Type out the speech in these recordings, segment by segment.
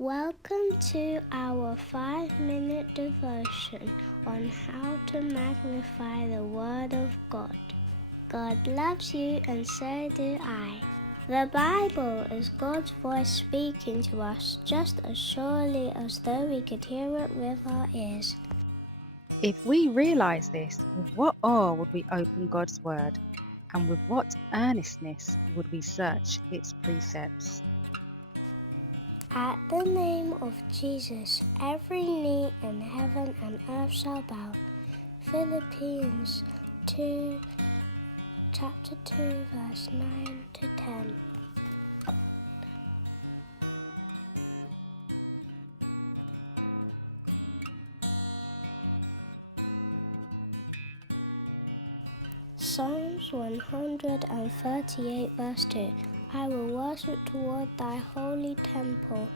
Welcome to our 5-minute devotion on how to magnify the Word of God. God loves you and so do I. The Bible is God's voice speaking to us just as surely as though we could hear it with our ears. If we realize this, with what awe would we open God's Word, and with what earnestness would we search its precepts? At the name of Jesus, every knee in heaven and earth shall bow. Philippians chapter 2, verse 9 to 10. Psalms 138, verse 2. I will worship toward thy holy temple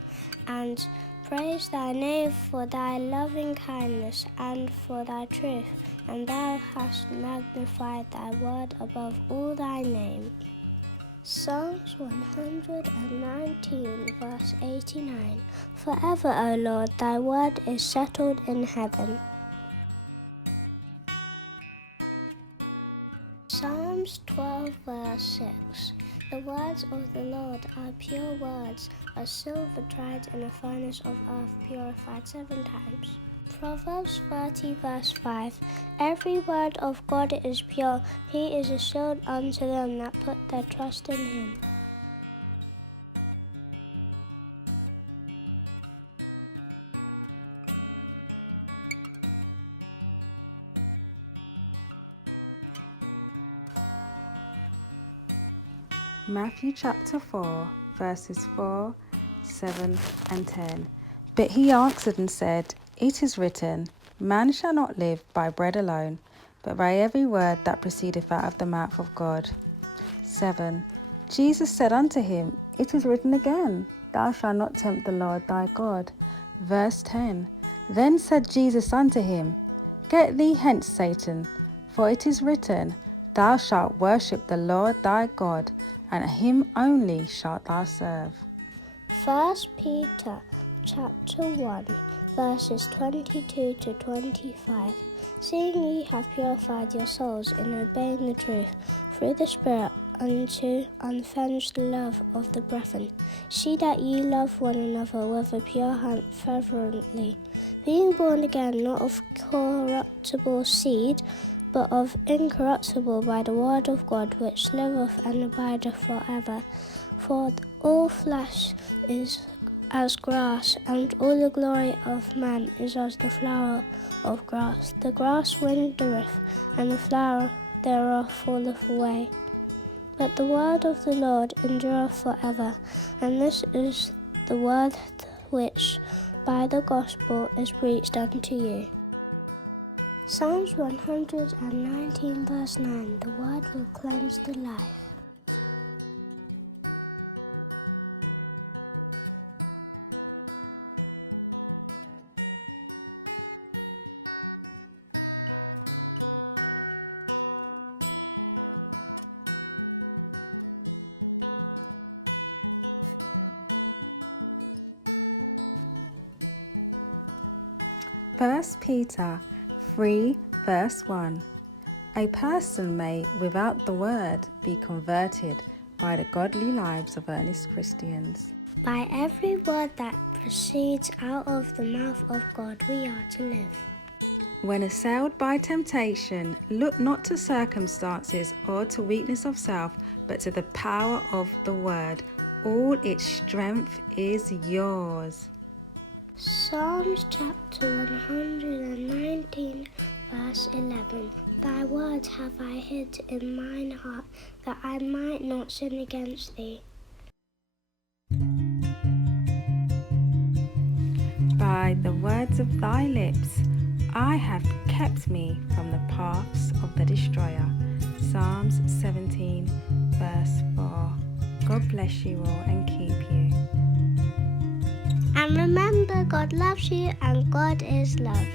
and praise thy name for thy loving kindness and for thy truth, and thou hast magnified thy word above all thy name. Psalms 119, verse 89. Forever, O Lord, thy word is settled in heaven. Psalms 12, verse 6. The words of the Lord are pure words, as silver tried in a furnace of earth purified 7 times. Proverbs 30, verse 5. Every word of God is pure. He is a shield unto them that put their trust in him. Matthew chapter 4, verses 4, 7 and 10. But he answered and said, It is written, Man shall not live by bread alone, but by every word that proceedeth out of the mouth of God. 7. Jesus said unto him, It is written again, Thou shalt not tempt the Lord thy God. Verse 10. Then said Jesus unto him, Get thee hence, Satan, for it is written, Thou shalt worship the Lord thy God, and him only shalt thou serve. 1 Peter chapter 1, verses 22 to 25. Seeing ye have purified your souls in obeying the truth through the Spirit unto unfeigned love of the brethren, see that ye love one another with a pure heart fervently, being born again not of corruptible seed, but of incorruptible by the word of God, which liveth and abideth for ever. For all flesh is as grass, and all the glory of man is as the flower of grass. The grass withereth, and the flower thereof falleth away. But the word of the Lord endureth for ever. And this is the word which by the gospel is preached unto you. Psalms 119, verse 9. The word will cleanse the life. First Peter 3, verse 1. A person may, without the word, be converted by the godly lives of earnest Christians. By every word that proceeds out of the mouth of God, we are to live. When assailed by temptation, look not to circumstances or to weakness of self, but to the power of the word. All its strength is yours. Psalms chapter 119, verse 11. Thy words have I hid in mine heart, that I might not sin against thee. By the words of thy lips, I have kept me from the paths of the destroyer. Psalms 17, verse 4. God bless you all and keep you. And remember, God loves you and God is love.